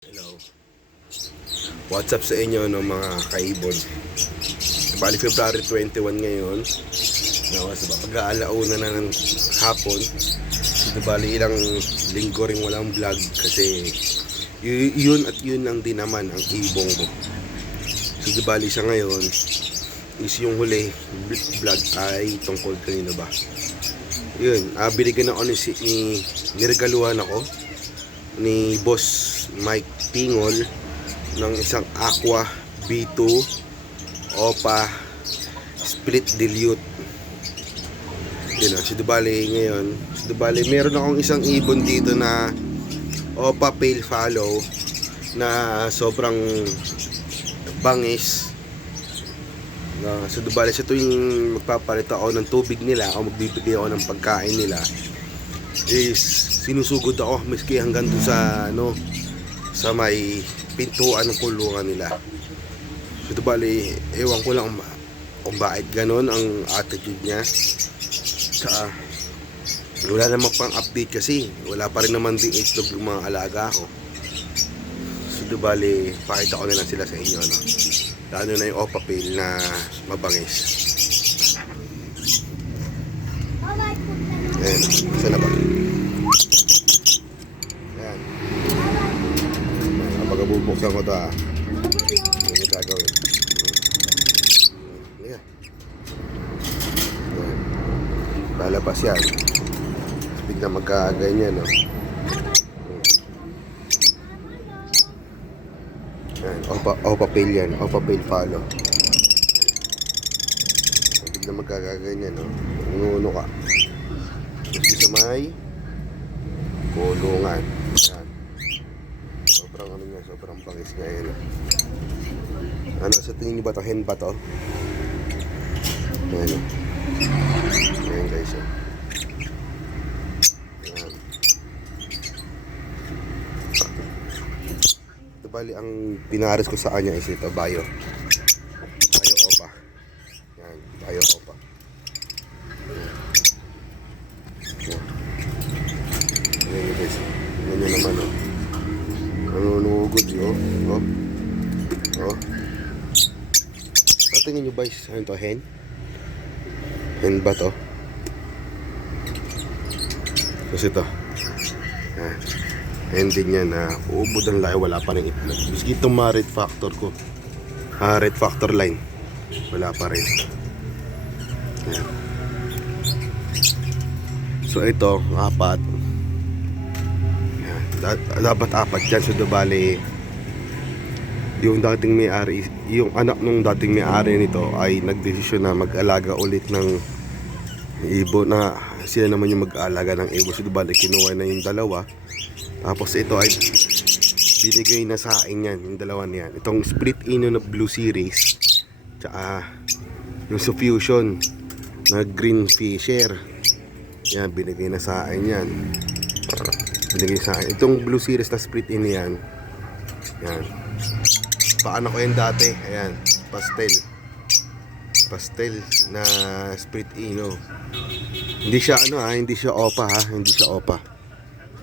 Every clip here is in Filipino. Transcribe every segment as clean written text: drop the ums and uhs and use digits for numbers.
Hello. What's up sa inyo no, mga kaibon? Bali February 21 ngayon. Sa pag-aalauna na ng hapon. Bali ilang linggo rin walang vlog kasi yun at yun lang din naman ang ibong ko. So bali sa ngayon is yung huli vlog ay tungkol kanino ba? Yun, binigyan ako niregaluhan ako ni Boss Mike Pingol ng isang Aqua B2 Opa Split Dilute. Yun na, si Dubali ngayon. Si Dubali, meron akong isang ibon dito na Opa Pale Fallow na sobrang bangis. So Dubali, sa tuwing magpapalit ako ng tubig nila o magbibigay ako ng pagkain nila is sinusugod ako miski hanggang doon sa may pintuan ng kulungan nila. So bali, ewan ko lang kung bakit ganon ang attitude niya. Tsaka wala namang pang update kasi wala pa rin naman din itlog ng mga alaga ko. So bali, pakita ko na lang sila sa inyo, no? Lalo na yung Opa Pale na mabangis. Ayan, saan na ba? Ayan. Kapag bubuksan ko ito, ano yung gagawin? Ayan. Ayan. Lalabas yan. Bigla magkaganyan, no? Ayan, Opa Pale yan. Opa Pale Fallow. Bigla magkaganyan, no? Nuno ka. Kasi sa may kulungan. Ayan. Sobrang niya, sobrang bangis niya yun. Ano, sa tingin niyo ba ito? Hen ba ito? Ayan. Ayan guys. Ayan. Ito bali, ang pinares ko sa kanya is ito, Bio Opa. Ayan, Bio Opa. Ayan guys. Ayan nyo naman, oh. Nanunugod yun, oh. Oh. Tingin nyo ba, ano to, hen? Hen ba to? Kasi ito. Ayan. Hen din yan, uubod ang laki, wala pa rin itlog. Miski itong mga red factor ko. Red factor line. Wala pa rin. Ayan. So ito, apat. Ayan. Dapat apat dyan. So bali, yung dating may-ari, yung anak nung dating may-ari nito ay nagdesisyon na mag-alaga ulit ng ibon, na sila naman yung mag-alaga ng ibon. So bali, kinuha na yung dalawa. Tapos ito ay binigay na sa akin yan, yung dalawa niyan. Itong Split Ino na Blue Series, tsaka yung Suffusion na Green Fisher. Yan, binigay na sa akin yan. Binigay sa akin. Itong Blue Series na Split Ino yan. Yan. Paano ko yan dati? Ayan, pastel na Split Ino. Hindi siya hindi siya Opa, hindi siya Opa.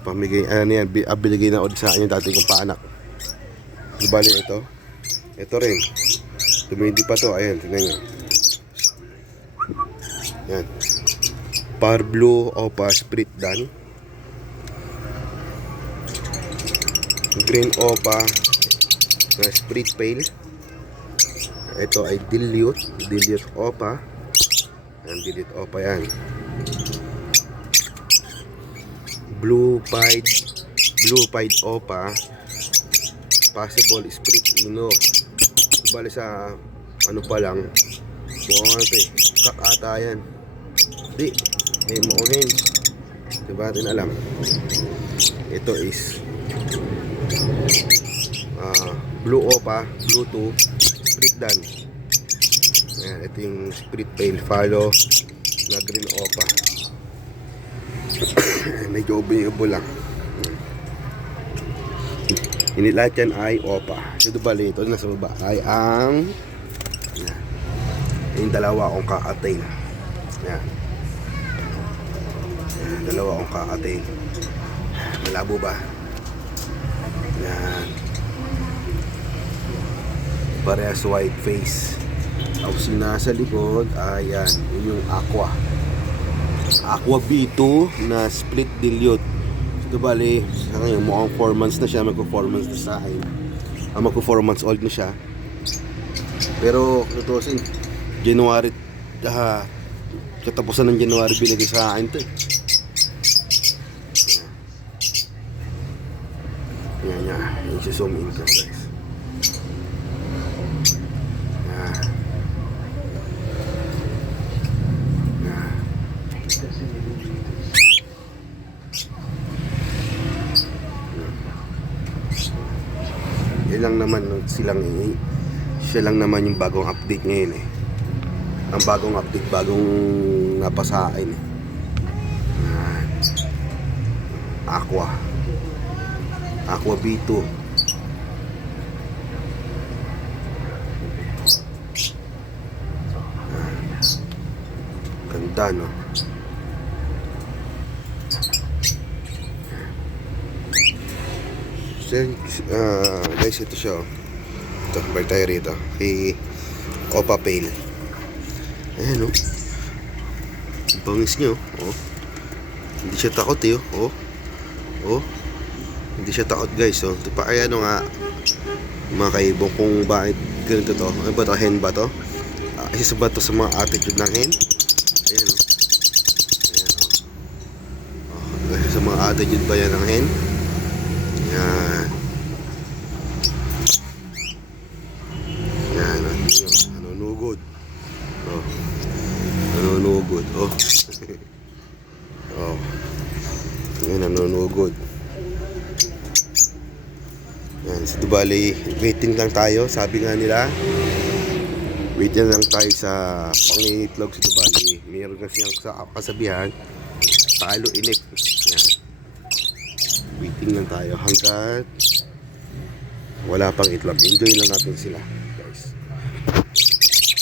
Pamigay, yan, binigay na ulit sa akin yung dati kong paanak. Bali ito. Ito rin. Tumindi pa to. Ayan, tingnan nyo. Yan. Par Blue Opa Split Dan. Green Opa na Split Pale. Ito ay Dilute Opa. Ayan, Dilute Opa yan. Blue Pied Opa Possible Split Ino. Bali sa ano pa lang, buwan ito kakata yan. Di may muungin, diba natin alam. Ito is Blue Opa Blue 2 Split Dan. Ayan, ito yung Split Pale Fallow na Green Opa. Medyo ubo lang. Hindi lahat yan ay Opa. Ito bali, ito nasa baba ay ang yung dalawa akong kakatail. Yan. Dalawa akong kakatail. Malabo ba? Yan. Parehas white face. Tapos yung nasa likod, ayan, yun yung Aqua. Aqua B2 na split dilute. Ito bali, sa ngayon mukhang 4 months na siya, magko 4 months na sa akin. Magko 4 months old na siya. Pero ito kasi January, katapusan ng January binigay sa akin to. Yan. I-zoom in ko guys. Yan lang naman siya lang naman yung bagong update ngayon eh. Ang bagong update, bagong napasa akin eh. Aqua B2. Ganda no. Guys, ito siya. Ito, balik tayo rito kay Opa Pale. Ayan, oh. Ang bangis niya, oh. Hindi siya takot, eh, oh. Oh. Hindi siya takot, guys, oh. Ito pa, ay, ano nga, mga kaibong kung bakit ganito to. Ano ba to? Hen ba to? Isa ba to sa mga attitude ng hen? Ayan, oh. Ayan, oh. Isa sa mga attitude ba yan ng hen? Yan. Yan, nanunugod. Oh. Nanunugod, oh. Oh. Yan, nanunugod. Yan, sa Dubali, waiting lang tayo. Sabi nga nila, waiting lang tayo sa pangingitlog sa Dubali. Mayroon kasi ang kasabihan, talo inip. Yan. Waiting lang tayo hanggat wala pang itlog. Enjoy lang natin sila, guys.